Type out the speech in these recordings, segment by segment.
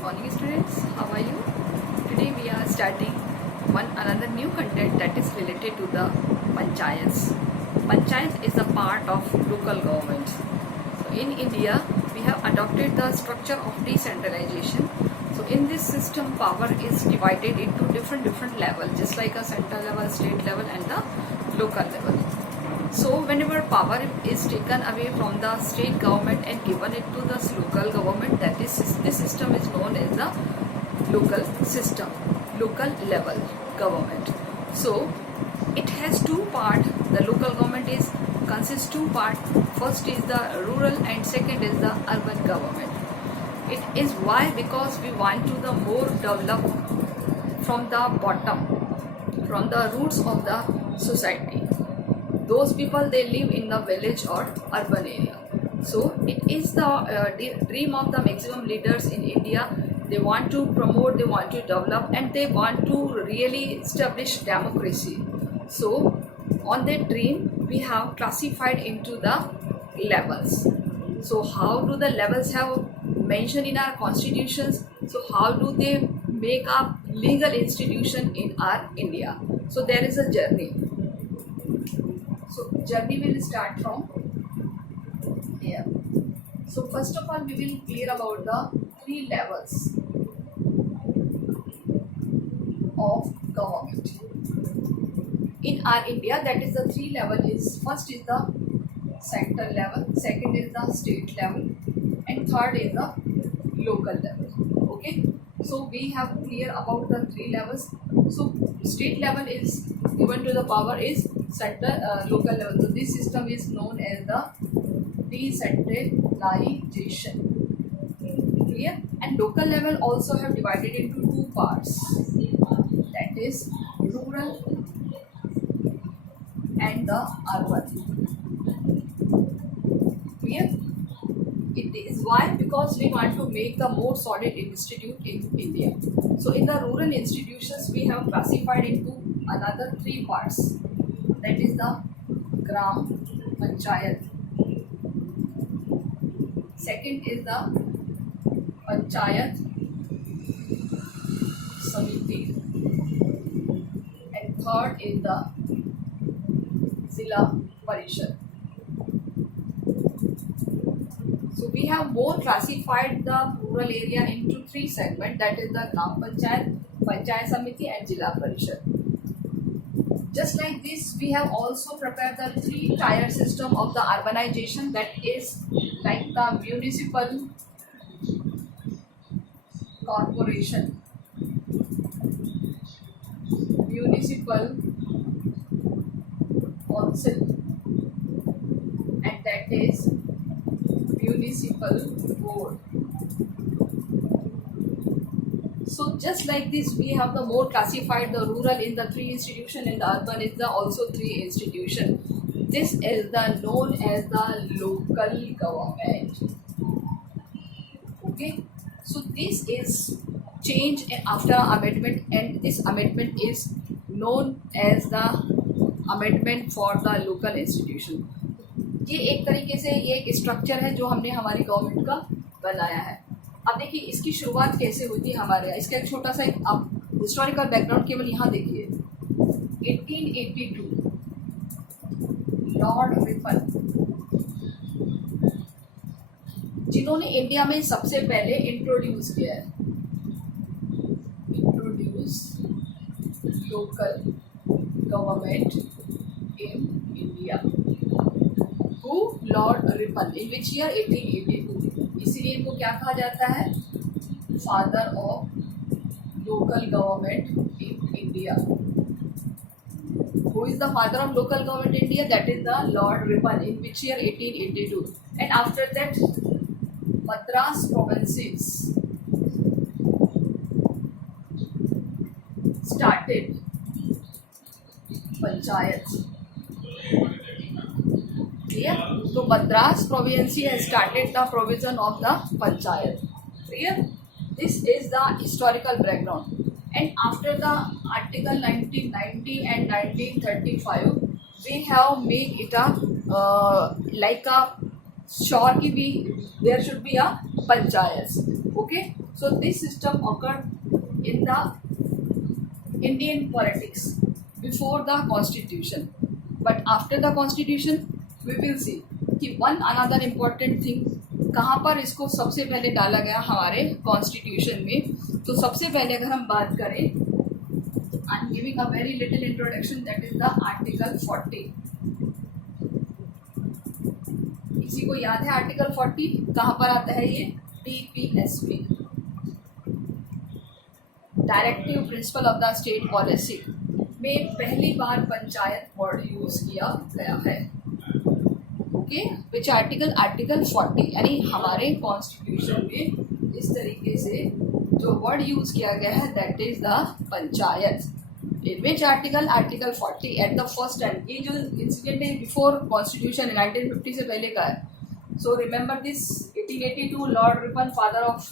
Good morning students, how are you? Today we are starting another new content that is related to the panchayats. Panchayat is a part of local governments. So in India we have adopted the structure of decentralization. So in this system power is divided into different levels, just like a central level, state level and the local level. So whenever power is taken away from the state government and given it to the local government, that is, this system is known as the local system, local level government. So it has two parts. The local government consists two parts. First is the rural and second is the urban government. It is why, because we want to the more develop from the bottom, from the roots of the society. Those people, they live in the village or urban area. So it is the dream of the maximum leaders in India. They want to promote, they want to develop, and they want to really establish democracy. So on that dream we have classified into the levels. So how do the levels have mentioned in our constitutions? So how do they make a legal institution in our India? So there is a journey. So journey will start from here. So first of all we will clear about the three levels of government in our India. That is, the three level is, first is the central level, second is the state level, and third is the local level. Okay, so we have clear about the three levels. So state level is given to the power is central, local level. So this system is known as the decentralization. Clear? And local level also have divided into two parts. That is rural and the urban. Clear? It is why, because we want to make the more solid institute in India. So in the rural institutions we have classified into another three parts. That is the Gram Panchayat. Second is the Panchayat Samiti. And third is the Zilla Parishad. So we have more classified the rural area into three segments. That is the Gram Panchayat, Panchayat Samiti and Zilla Parishad. Just like this, we have also prepared the three-tier system of the urbanization, that is like the municipal corporation, municipal council, and that is municipal board. So just like this, we have the more classified the rural in the three institution and the urban is the also three institution. This is the known as the local government. Okay, so this is changed after amendment, and this amendment is known as the amendment for the local institution. ये एक तरीके से ये एक structure है जो हमने हमारी गवर्नमेंट का बनाया है. अब देखिए इसकी शुरुआत कैसे हुई थी हमारे यहाँ. इसका एक छोटा सा एक अब हिस्टोरिकल बैकग्राउंड केवल यहाँ देखिए. 1882 लॉर्ड रिपन, जिन्होंने इंडिया में सबसे पहले इंट्रोड्यूस किया है, introduce local government in India. Who? Lord Ripon. In which year? 1882. इसीलिए इनको क्या कहा जाता है? Father of local government in India. Who is the father of local government in India? That is the Lord Ripon. In which year? 1882. And after that, Madras provinces started panchayats. Clear? So Madras province has started the provision of the panchayat. Clear? This is the historical background. And after the article 1990 and 1935, we have made it a like a sure ki there should be a panchayats. Okay. So this system occurred in the Indian politics before the constitution, but after the constitution we will see कि one another important thing कहाँ पर इसको सबसे पहले डाला गया हमारे constitution में। तो सबसे पहले अगर हम बात करें, I am giving a very little introduction, that is the article 40। किसी को याद है आर्टिकल 40 कहाँ पर आता है? ये DPSP, directive principle of the state policy में पहली बार पंचायत वर्ड यूज किया गया है। Okay, which article? आर्टिकल 40, यानी हमारे कॉन्स्टिट्यूशन में इस तरीके से जो वर्ड यूज किया गया है that is the panchayat. In which article? Article 40 at the first time. ये जो इंसिडेंट है बिफोर कॉन्स्टिट्यूशन 1950 से पहले का है। So remember this 1882 Lord Ripon father of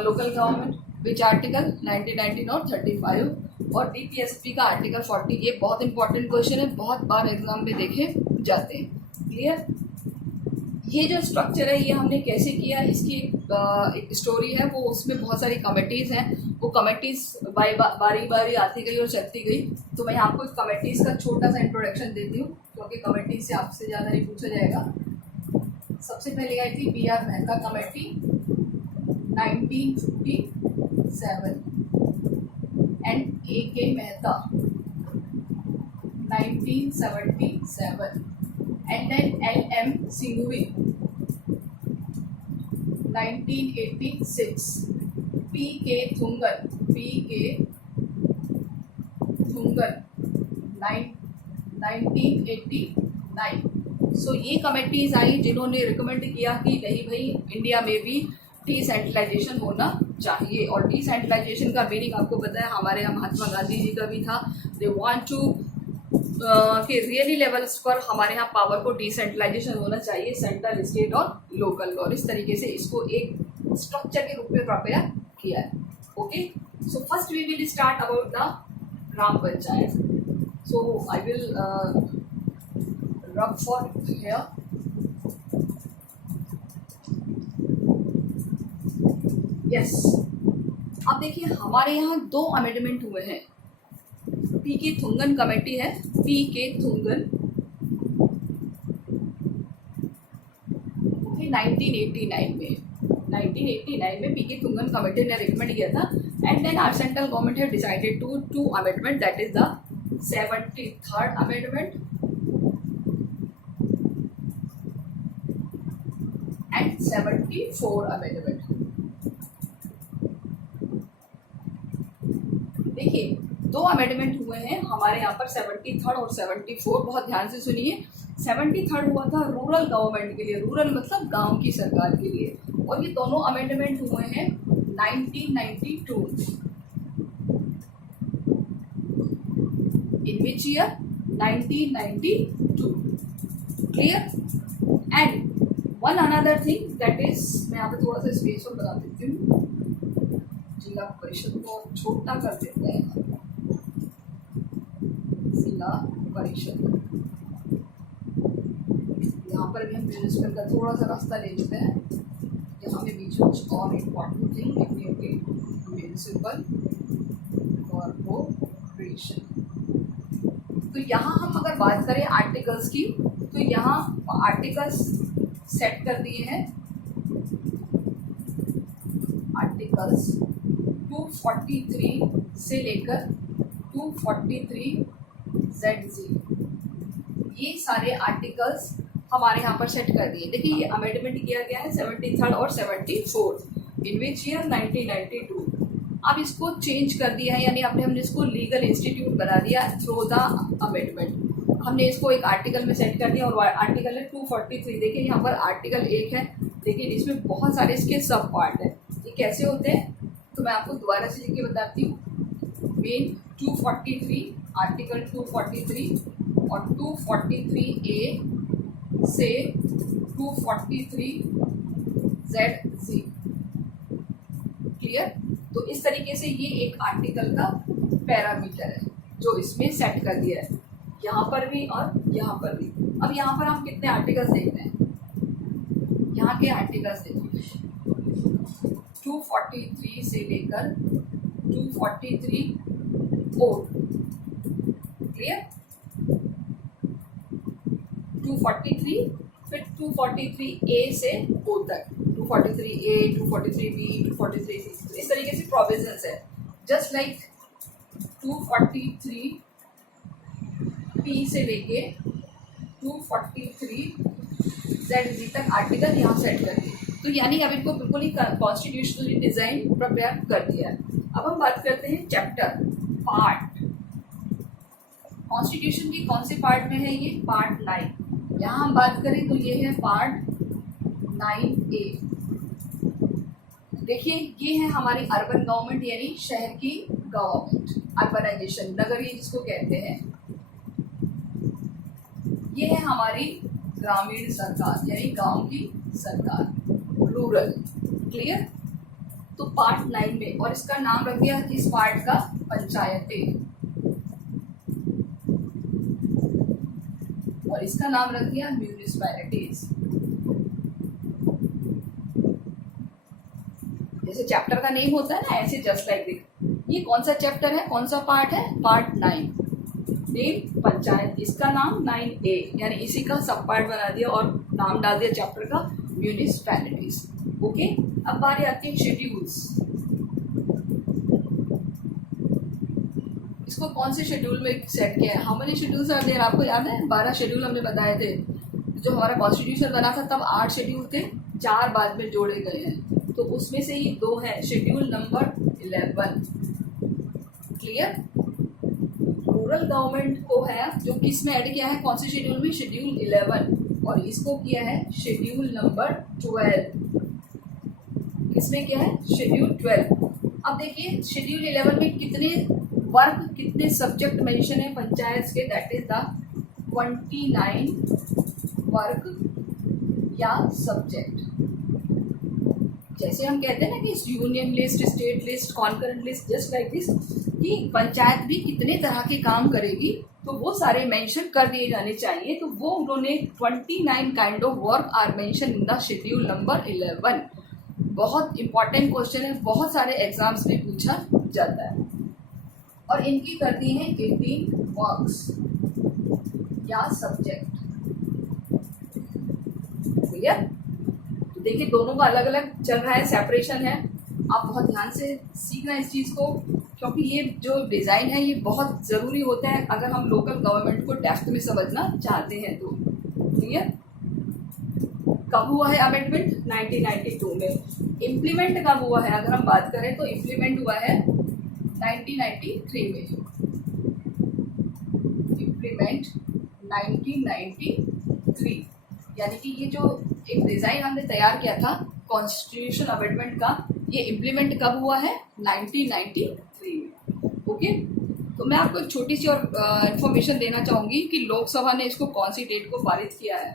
local government, which article? 1919 और 35 और DPSP का आर्टिकल 40। ये बहुत इंपॉर्टेंट क्वेश्चन है, बहुत बार एग्जाम में देखे जाते हैं। क्लियर? ये जो स्ट्रक्चर है ये हमने कैसे किया, इसकी एक स्टोरी है, वो उसमें बहुत सारी कमेटीज़ हैं, वो कमेटीज़ बारी बारी आती गई और चलती गई। तो मैं आपको इस कमेटीज़ का छोटा सा इंट्रोडक्शन देती हूँ, क्योंकि कमेटी से आपसे ज़्यादा नहीं पूछा जाएगा। सबसे पहले आई थी BR Mehta committee 1957 and AK Mehta 1977 and then LM Singhvi 1986, PK Thungan 1989। सो ये कमेटीज आई जिन्होंने रिकमेंड किया कि नहीं भाई इंडिया में भी डिसेंट्रलाइजेशन होना चाहिए। और डिसेंट्रलाइजेशन का मीनिंग आपको पता है, हमारे यहाँ महात्मा गांधी जी का भी था। दे वांट टू कि रियली लेवल्स पर हमारे यहाँ पावर को डिसेंट्रलाइजेशन होना चाहिए, सेंट्रल, स्टेट और लोकल। और इस तरीके से इसको एक स्ट्रक्चर के रूप में प्रिपेयर किया है। Okay, so first we will start about the gram panchayat. So I will rub for here. Yes, अब देखिए हमारे यहाँ 2 अमेंडमेंट हुए हैं। PK थुंगन कमेटी है, PK थुंगन 1989 में PK थुंगन कमेटी ने रिकमेंड किया था। And then our central government have decided to 2 amendment, that is the 73rd amendment and 74 amendment. देखिए 2 अमेंडमेंट हुए हैं हमारे यहाँ पर, 73rd और 74। बहुत ध्यान से सुनिए। 73rd हुआ था रूरल गवर्नमेंट के लिए, रूरल मतलब गांव की सरकार के लिए, और ये दोनों अमेंडमेंट हुए हैं 1992 में। In which year? 1992। Clear? And one another thing that is, मैं यहाँ पे थोड़ा सा स्पेस और बता देती हूँ, जिला परिषद को छोटा कर देते हैं। जिला परिषद, यहाँ पर भी हम म्यूनिसिपल का थोड़ा सा रास्ता ले लेते हैं। यहाँ पे बीच में कुछ और इम्पोर्टेंट थिंग लिखनी होगी, म्यूनिसिपल कॉर्पोरेशन। तो यहाँ हम अगर बात करें आर्टिकल्स की, तो यहाँ आर्टिकल्स सेट कर दिए हैं। आर्टिकल्स 243 से लेकर 243ZG, ये सारे आर्टिकल्स हमारे यहाँ पर सेट कर दिए। देखिए ये अमेंडमेंट किया गया है 73rd और 74th, इन विच ईयर 1992। अब इसको चेंज कर दिया है, यानी हमने इसको लीगल इंस्टीट्यूट बना दिया थ्रू द अमेंडमेंट। हमने इसको एक आर्टिकल में सेट कर दिया, और आर्टिकल है 243। देखिए यहाँ पर आर्टिकल 1 है, लेकिन इसमें बहुत सारे इसके सब पार्ट है। ये कैसे होते हैं तो मैं आपको दोबारा से लिख के बताती हूँ। मेन 243, आर्टिकल 243 और 243A से 243ZC। क्लियर? तो इस तरीके से ये एक आर्टिकल का पैरामीटर है जो इसमें सेट कर दिया है, यहाँ पर भी और यहाँ पर भी। अब यहाँ पर हम कितने आर्टिकल्स देखते हैं, यहाँ के आर्टिकल्स देखिए। 243 से लेकर 243 ओ, क्लियर, 243 फिर 243 ए से ओ तक, 243 ए, 243 बी, 243 सी, इस तरीके से प्रोविजंस है। जस्ट लाइक 243 पी से लेके 243 जेड जी तक आर्टिकल यहाँ सेट कर दिए। तो यानी अब इनको बिल्कुल ही कॉन्स्टिट्यूशनली डिजाइन प्रिपेयर कर दिया है। अब हम बात करते हैं चैप्टर पार्ट। कॉन्स्टिट्यूशन की कौन से पार्ट में है ये? पार्ट 9। यहाँ हम बात करें तो ये है पार्ट 9A। देखिए ये है हमारी अर्बन गवर्नमेंट, यानी शहर की गवर्नमेंट, अर्बनाइजेशन, नगरीय जिसको कहते हैं। ये है हमारी ग्रामीण सरकार, यानी गांव की सरकार, रूरल, क्लियर। तो पार्ट 9 में, और इसका नाम रख दिया इस पार्ट का पंचायतें, और इसका नाम रख दिया म्यूनिसिपैलिटीज। जैसे चैप्टर का नेम होता है ना, ऐसे जस्ट लाइक दिस। ये कौन सा चैप्टर है, कौन सा पार्ट है? पार्ट 9, नेम पंचायत, इसका नाम 9A, यानी इसी का सब पार्ट बना दिया और नाम डाल दिया चैप्टर का म्यूनिसिपैलिटीज। ओके, अब बारी आती है शेड्यूल्स। इसको कौन से शेड्यूल में सेट किया है? How many schedules are there? आपको याद है 12 शेड्यूल हमने बताए थे। जो हमारा कॉन्स्टिट्यूशन बना था तब 8 शेड्यूल थे, 4 बाद में जोड़े गए हैं, तो उसमें से ये 2 है। Schedule number 11, clear. Rural government को है जो किस में ऐड किया है, कौन से शेड्यूल में? शेड्यूल 11, और इसको किया है शेड्यूल नंबर 12। किसमें क्या है? शेड्यूल 12। अब देखिए शेड्यूल 11 में कितने वर्ग, कितने सब्जेक्ट मेंशन है पंचायत के, दैट इज द 29 वर्ग या सब्जेक्ट। जैसे हम कहते हैं ना कि union list, state list, concurrent list, just like this, कि पंचायत भी कितने तरह के काम करेगी, तो वो सारे मेंशन कर दिए जाने चाहिए। तो वो उन्होंने 29 kind of work are mention in the schedule number 11। बहुत इंपॉर्टेंट क्वेश्चन है, बहुत सारे एग्जाम्स में पूछा जाता है। और इनकी कर दी है 18 वर्क्स या सब्जेक्ट, क्लियर। तो देखिए दोनों का अलग अलग चल रहा है, सेपरेशन है। आप बहुत ध्यान से सीखना इस चीज़ को, क्योंकि ये जो डिज़ाइन है ये बहुत ज़रूरी होता है अगर हम लोकल गवर्नमेंट को डेप्थ में समझना चाहते हैं तो, क्लियर। कब हुआ है अमेंडमेंट? 1992 में। इम्प्लीमेंट कब हुआ है अगर हम बात करें तो इम्प्लीमेंट हुआ है 1993 में। इम्प्लीमेंट 1993, यानी कि ये जो एक डिज़ाइन हमने तैयार किया था कॉन्स्टिट्यूशन अमेंडमेंट का, ये इम्प्लीमेंट कब हुआ है? 1993 में। ओके, तो मैं आपको एक छोटी सी और इन्फॉर्मेशन देना चाहूँगी कि लोकसभा ने इसको कौन सी डेट को पारित किया है,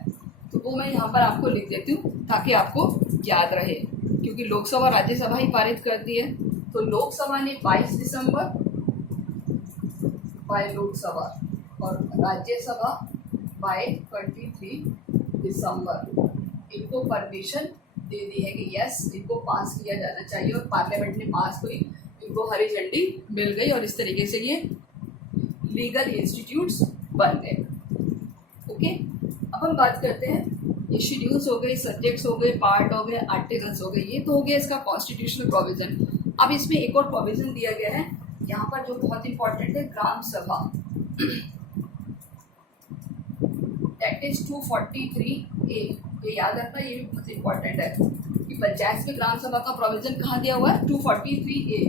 तो वो मैं यहाँ पर आपको लिख देती हूँ ताकि आपको याद रहे, क्योंकि लोकसभा राज्यसभा ही पारित करती है। तो लोकसभा ने 22 दिसंबर बाय लोकसभा और राज्यसभा बाय 23 दिसंबर इनको परमिशन दे दी है कि यस इनको पास किया जाना चाहिए, और पार्लियामेंट ने पास हुई, इनको हरी झंडी मिल गई, और इस तरीके से ये लीगल इंस्टीट्यूट्स बन गए। ओके, अब हम बात करते हैं, ये शेड्यूल्स हो गए, सब्जेक्ट्स हो गए, पार्ट हो गए, आर्टिकल्स हो गए, ये तो हो गया इसका कॉन्स्टिट्यूशनल प्रोविजन। अब इसमें एक और प्रोविजन दिया गया है यहाँ पर जो बहुत इंपॉर्टेंट है, ग्राम सभा, दैट इज 243A। ये याद रखना, ये भी बहुत इंपॉर्टेंट है कि पंचायत में ग्राम सभा का प्रोविजन कहाँ दिया हुआ है? 243A।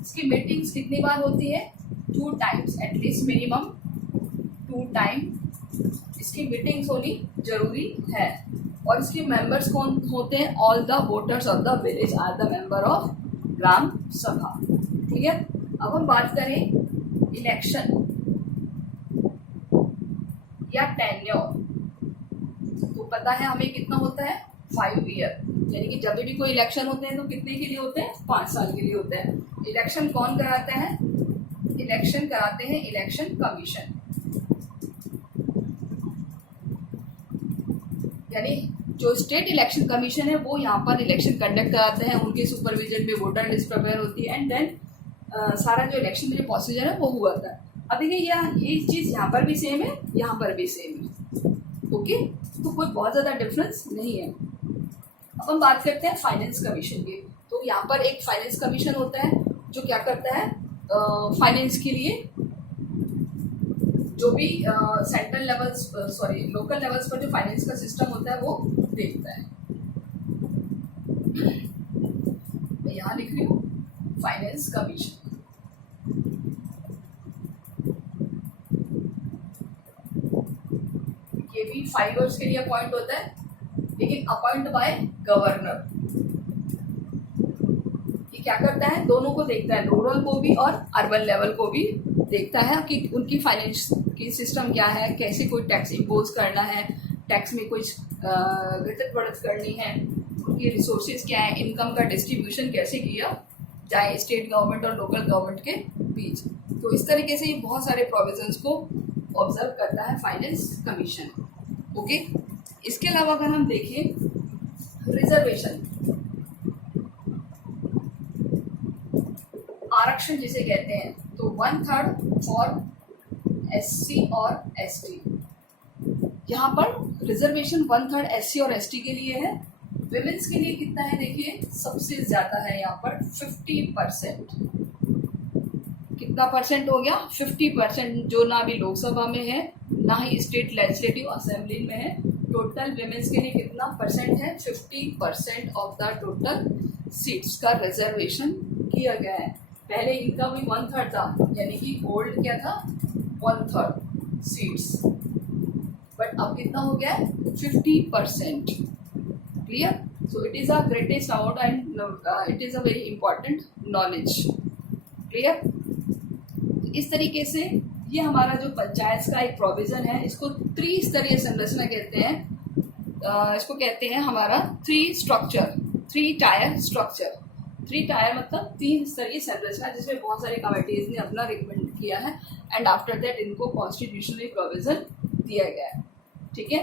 इसकी मीटिंग्स कितनी बार होती है? 2 टाइम्स, एटलीस्ट मिनिमम 2 टाइम इसकी मीटिंग्स होनी जरूरी है। और इसके मेंबर्स कौन होते हैं? All the voters of the village are the member of gram sabha, clear. अब हम बात करें इलेक्शन या टेन्योर, तो पता है हमें कितना होता है? 5 ईयर, यानी कि जब भी कोई इलेक्शन होते हैं तो कितने के लिए होते हैं? 5 साल के लिए होते हैं। इलेक्शन कौन कराते हैं? इलेक्शन कराते हैं इलेक्शन कमीशन, यानी जो स्टेट इलेक्शन कमीशन है वो यहाँ पर इलेक्शन कंडक्ट कराते हैं, उनके सुपरविजन में वोटर लिस्ट प्रिपेयर होती है, एंड देन सारा जो इलेक्शन के लिए प्रोसीजर है वो हुआ था। अब देखिए ये चीज़ यहाँ पर भी सेम है, यहाँ पर भी सेम है। ओके, तो कोई बहुत ज़्यादा डिफरेंस नहीं है। अब हम बात करते हैं फाइनेंस कमीशन की। तो यहाँ पर एक फाइनेंस कमीशन होता है जो क्या करता है, फाइनेंस के लिए जो भी सेंट्रल लेवल्स लोकल लेवल्स पर जो फाइनेंस का सिस्टम होता है वो देखता है। मैं यहाँ लिख रही हूँ फाइनेंस कमीशन। ये भी 5 इयर्स के लिए अपॉइंट होता है, लेकिन अपॉइंट बाय गवर्नर। ये क्या करता है, दोनों को देखता है, रूरल को भी और अर्बन लेवल को भी देखता है कि उनकी फाइनेंस की सिस्टम क्या है, कैसे कोई टैक्स इम्पोज करना है, टैक्स में कुछ घटत बढ़त करनी है, उनकी रिसोर्सेज क्या है, इनकम का डिस्ट्रीब्यूशन कैसे किया जाए स्टेट गवर्नमेंट और लोकल गवर्नमेंट के बीच। तो इस तरीके से ये बहुत सारे प्रोविजंस को ऑब्जर्व करता है फाइनेंस कमीशन। ओके, इसके अलावा अगर हम देखें रिजर्वेशन, आरक्षण जिसे कहते हैं, तो 1/3 फॉर एससी और एसटी। यहाँ पर रिजर्वेशन 1/3 एससी और एसटी के लिए है। विमेंस के लिए कितना है, देखिए सबसे ज्यादा है यहाँ पर 50%। कितना परसेंट हो गया, 50%, जो ना भी लोकसभा में है ना ही स्टेट लेजिस्लेटिव असेंबली में है। टोटल विमेंस के लिए कितना परसेंट है, 50% ऑफ द टोटल सीट्स का रिजर्वेशन किया गया है। पहले इनका भी 1/3 था, यानी कि ओल्ड क्या था 1/3 सीट्स, बट अब कितना हो गया है 50%। Clear? So it is a greatest award and it is a very important knowledge. Clear? इस तरीके से ये हमारा जो पंचायत का एक प्रोविजन है, इसको त्रिस्तरीय संरचना कहते हैं। इसको कहते हैं हमारा 3 टायर स्ट्रक्चर। 3 टायर मतलब 3 स्तरीय संरचना, जिसमें बहुत सारी कमिटीज ने अपना रिकमेंड किया है, एंड आफ्टर दैट इनको कॉन्स्टिट्यूशनली प्रोविजन दिया गया है। ठीक है,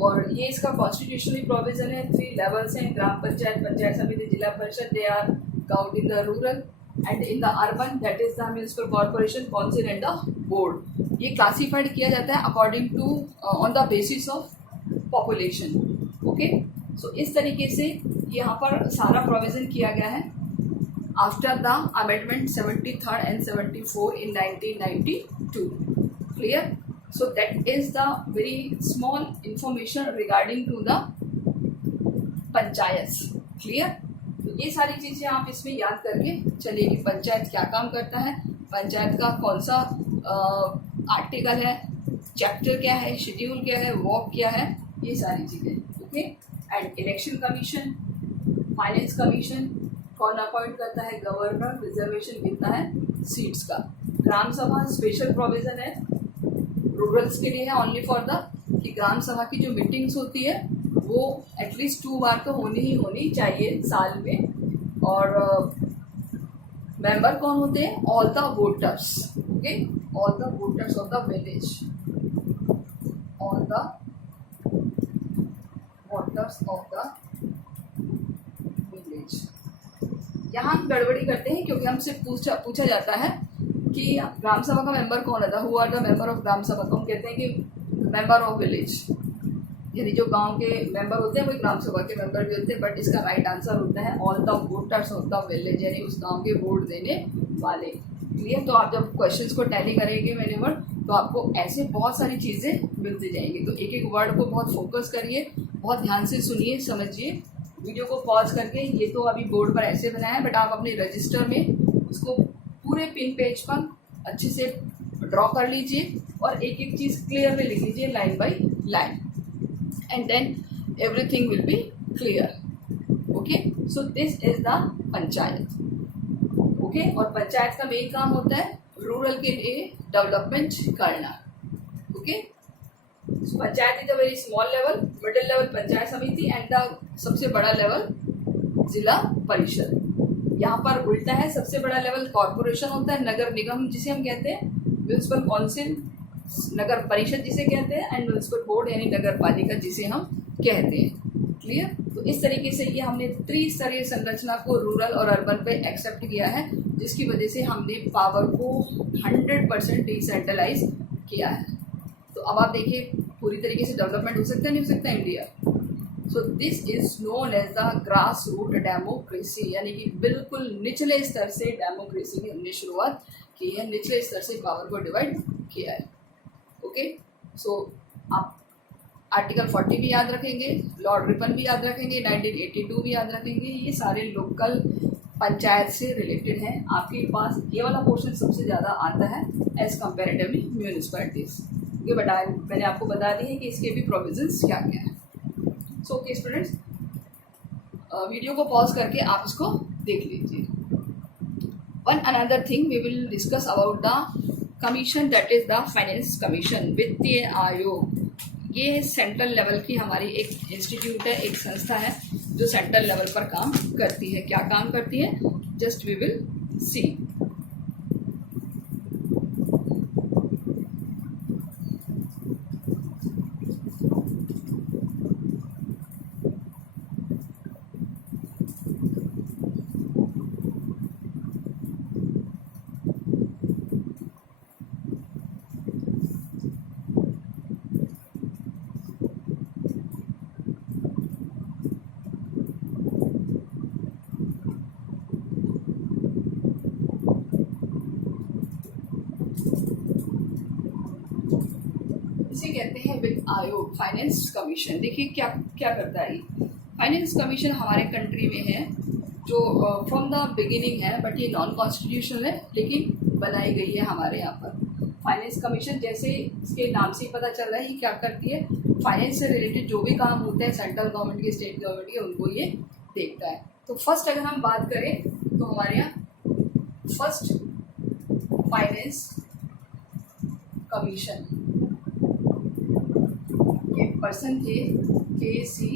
और ये इसका कॉन्स्टिट्यूशनली प्रोविजन है। 3 लेवल्स हैं, ग्राम panchayat, panchayat samiti, zila parishad. They are count in the rural and in the urban, that is the municipal corporation, council and the board. ये क्लासिफाइड किया जाता है according to on the basis of population. Okay, so इस तरीके से यहाँ पर सारा प्रोविजन किया गया है after the amendment 73rd and 74 in 1992. Clear? So that is the very small information regarding to the panchayat. Clear? तो ये सारी चीजें आप इसमें याद करके चलिए कि पंचायत क्या काम करता है, पंचायत का कौन सा आर्टिकल है, चैप्टर क्या है, शेड्यूल क्या है, वर्क क्या है, ये सारी चीजें। Okay, and election commission, finance commission कौन अपॉइंट करता है, गवर्नर, रिजर्वेशन कितना है सीट्स का। ग्राम सभा स्पेशल प्रोविजन है, रूरल्स के लिए है, ओनली फॉर द कि ग्राम सभा की जो मीटिंग्स होती है वो एटलीस्ट 2 बार तो होनी चाहिए साल में। और मेंबर कौन होते हैं, all the voters. Okay, all the voters of the village, all the voters of the village. यहाँ हम गड़बड़ी करते हैं क्योंकि हमसे पूछा जाता है कि ग्राम सभा का मेंबर कौन है, who are the member of gram sabha. तो हम कहते हैं कि मेंबर ऑफ विलेज, यानी जो गांव के मेंबर होते हैं वही ग्राम सभा के मेंबर भी होते हैं, बट इसका राइट आंसर होता है all the voters of the village, यानी उस गांव के वोट देने वाले। क्लियर? तो आप जब क्वेश्चंस को टैली करेंगे मेरे वर्ड, तो आपको ऐसे बहुत सारी चीज़ें मिलती जाएंगी। तो एक एक वर्ड को बहुत फोकस करिए, बहुत ध्यान से सुनिए, समझिए। वीडियो को पॉज करके, ये तो अभी बोर्ड पर ऐसे बनाया है, बट आप अपने रजिस्टर में उसको पूरे पिन पेज पर अच्छे से ड्रॉ कर लीजिए और एक एक चीज़ क्लियरली लिख लीजिए line by line, and then everything will be clear. Okay, so this is the panchayat. Okay, और पंचायत का मेन काम होता है रूरल के लिए डेवलपमेंट करना। Okay, panchayat is a very small level, middle level panchayat समिति, एंड द सबसे बड़ा लेवल जिला परिषद। यहाँ पर उल्टा है, सबसे बड़ा लेवल कॉर्पोरेशन होता है, नगर निगम जिसे हम कहते हैं, म्यूनिसिपल काउंसिल नगर परिषद जिसे कहते हैं, एंड म्यूनिसिपल बोर्ड यानी नगर पालिका जिसे हम कहते हैं। क्लियर। तो इस तरीके से ये हमने त्रिस्तरीय संरचना को रूरल और अर्बन पे एक्सेप्ट किया है, जिसकी वजह से हमने पावर को 100% डिसेंट्रलाइज किया है। तो अब आप देखिए पूरी तरीके से डेवलपमेंट हो सकता है नहीं हो सकता India. So this is known as the grass root democracy, यानी कि बिल्कुल निचले स्तर से डेमोक्रेसी की हमने शुरुआत की है, निचले स्तर से पावर को डिवाइड किया है। ओके, सो आप आर्टिकल 40 भी याद रखेंगे, लॉर्ड रिपन भी याद रखेंगे, 1982 भी याद रखेंगे। ये सारे लोकल पंचायत से रिलेटेड हैं। आपके पास ये वाला पोर्शन सबसे ज़्यादा आता है एज कंपेरेटिवली म्यूनिसिपैलिटीज। ये मैंने आपको बता दी है कि इसके भी प्रोविजंस क्या क्या है। सो ओके स्टूडेंट्स, वीडियो को पॉज करके आप इसको देख लीजिए। One another thing we will discuss about the commission, that is the finance commission, वित्तीय आयोग। ये सेंट्रल लेवल की हमारी एक इंस्टीट्यूट है, एक संस्था है जो सेंट्रल लेवल पर काम करती है। क्या काम करती है, जस्ट वी विल सी। इसे कहते हैं वित्त आयोग, फाइनेंस कमीशन। देखिए क्या क्या करता है ये फाइनेंस कमीशन हमारे कंट्री में है, जो फ्रॉम द बिगिनिंग है, बट ये नॉन कॉन्स्टिट्यूशनल है, लेकिन बनाई गई है हमारे यहाँ पर। फाइनेंस कमीशन जैसे इसके नाम से ही पता चल रहा है, ये क्या करती है, फाइनेंस से रिलेटेड जो भी काम होते हैं सेंट्रल गवर्नमेंट के, स्टेट गवर्नमेंट के, उनको ये देखता है। तो फर्स्ट अगर हम बात करें तो हमारे यहाँ फर्स्ट फाइनेंस कमीशन के पर्सन थे KC.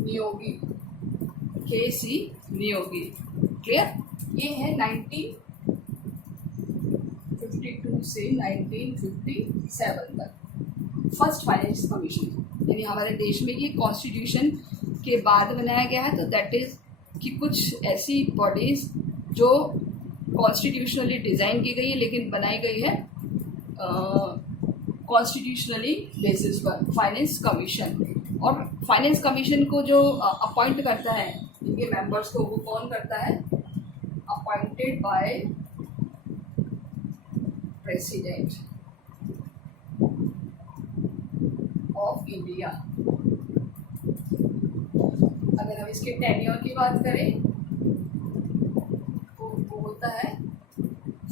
Niyogi, KC. Niyogi. Clear. ये है 1952 से 1957 तक फर्स्ट फाइनेंस कमीशन। यानी हमारे देश में ये कॉन्स्टिट्यूशन के बाद बनाया गया है। तो दैट इज कि कुछ ऐसी बॉडीज जो कॉन्स्टिट्यूशनली डिज़ाइन की गई है लेकिन बनाई गई है कॉन्स्टिट्यूशनली बेसिस पर, फाइनेंस कमीशन। और फाइनेंस कमीशन को जो अपॉइंट करता है, इनके मेंबर्स को, वो कौन करता है, appointed by president of India. अगर हम इसके टेन्योर की बात करें तो वो होता है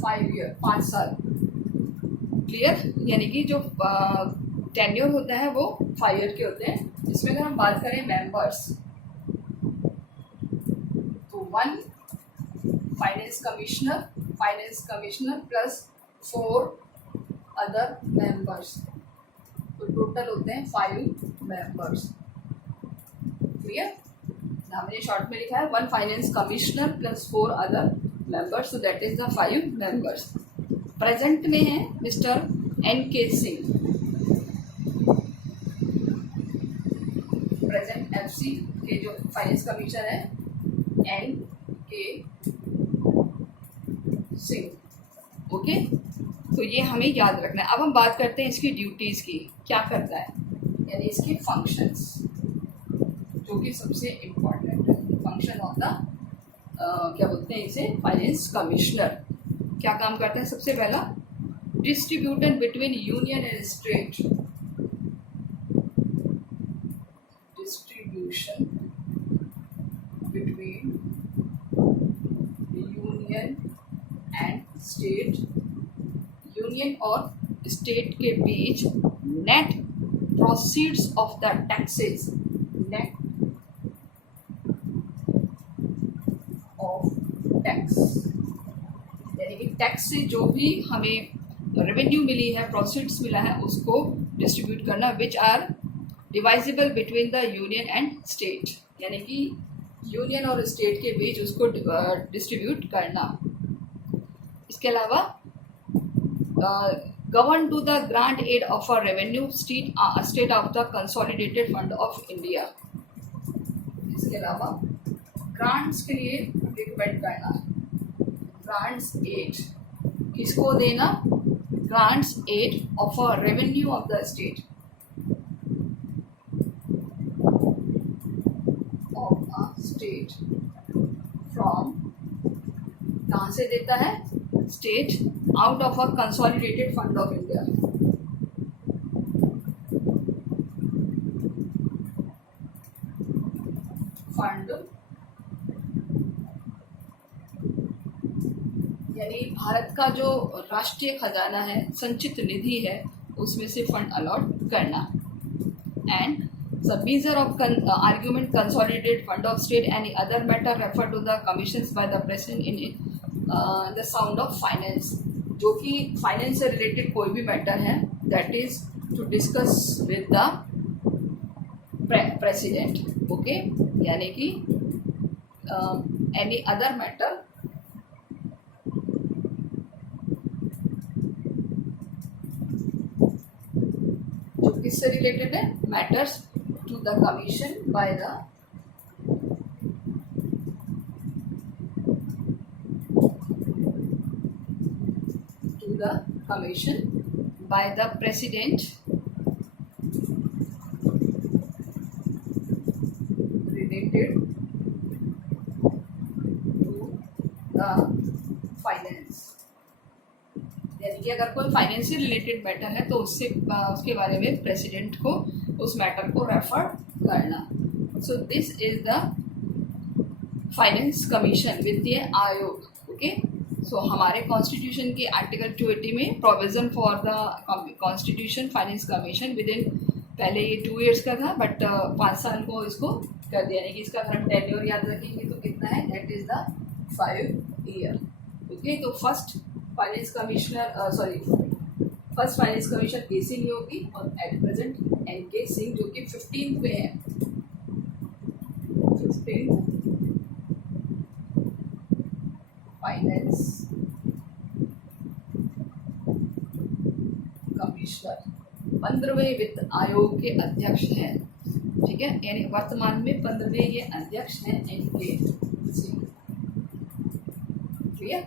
5 ईयर, 5 साल। क्लियर। यानी कि जो टेन्योर होता है वो 5 ईयर के होते हैं। इसमें अगर हम बात करें मेंबर्स, तो 1 finance commissioner plus 4 other members, तो टोटल होते हैं 5 मेंबर्स। क्लियर। हमने शॉर्ट में लिखा है 1 finance commissioner plus 4 other members, तो that is the 5 members. Present में है mister N.K. Singh, present FC के जो फाइनेंस कमीशन है N.K. सिंह। ओके, तो ये हमें याद रखना है। अब हम बात करते हैं इसकी ड्यूटीज़ की, क्या करता है, यानी इसके फंक्शंस, जो कि सबसे इम्पोर्टेंट है। फंक्शन ऑफ द क्या बोलते हैं इसे, फाइनेंस कमिश्नर। क्या काम करता है, सबसे पहला distributed between union and state, distribution between union and state, union और स्टेट के बीच net proceeds of the taxes, net of tax, यानी कि टैक्स से जो भी हमें रेवेन्यू मिली है, प्रोसीड्स मिला है, उसको डिस्ट्रीब्यूट करना, which are divisible between the union and state, यानी कि यूनियन और स्टेट के बीच उसको डिस्ट्रीब्यूट करना। इसके अलावा govern to the grant aid of a revenue state of the consolidated fund of India. इसके अलावा ग्रांट्स के लिए रिकमेंड करना, ग्रांट्स एड किसको देना, grants aid of a revenue of the state, of a state from, कहाँ से देता है, state out of a consolidated fund of India. Fund यानी भारत का जो राष्ट्रीय खजाना है, संचित निधि है, उसमें से फंड अलॉट करना. And the measure of argument consolidated fund of state any other matter refer to the commissions by the president in the sound of finance. जो कि फाइनेंस से रिलेटेड कोई भी मैटर है, that is to discuss with the president. Okay, यानी कि any other matter जो किससे रिलेटेड है, matters to the commission by the president related to the finance. यानी कि अगर कोई फाइनेंस से रिलेटेड मैटर है तो उसके बारे में प्रेसिडेंट को उस मैटर को रेफर करना. सो this is the finance commission, वित्तीय आयोग. ओके, सो हमारे कॉन्स्टिट्यूशन के आर्टिकल 280 में provision for the constitution finance commission with in, पहले ये 2 years का था बट 5 साल को इसको कर दिया. यानी कि इसका अगर हम टेन्योर याद रखेंगे तो कितना है, that is the 5 year. Okay, तो फर्स्ट फाइनेंस कमीशन के सिंह होगी और एट प्रेजेंट एन के सिंह, जो कि 15th पे है, 15th फाइनेंस कमिश्नर, 15वें वित्त आयोग के अध्यक्ष हैं. ठीक है, यानी वर्तमान में 15वें ये अध्यक्ष हैं एन के सिंह. क्लियर.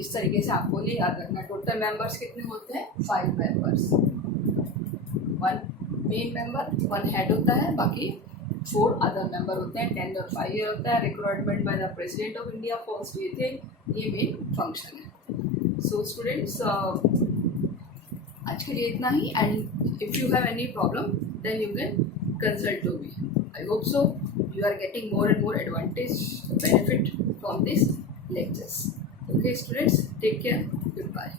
इस तरीके से आपको ये याद रखना. टोटल मेंबर्स कितने होते हैं, 5 मेंबर्स, 1 मेन मेंबर, 1 हेड होता है, बाकी 4 अदर मेंबर होते हैं. 10 और 5 ईयर होता है. Recruitment by the president of India first, ये थे, ये मेन फंक्शन है. सो स्टूडेंट्स, आज के लिए इतना ही. And if you have any problem then you can consult to me. I hope so you are getting more and more advantage, benefit from these lectures. Okay students, take care, goodbye.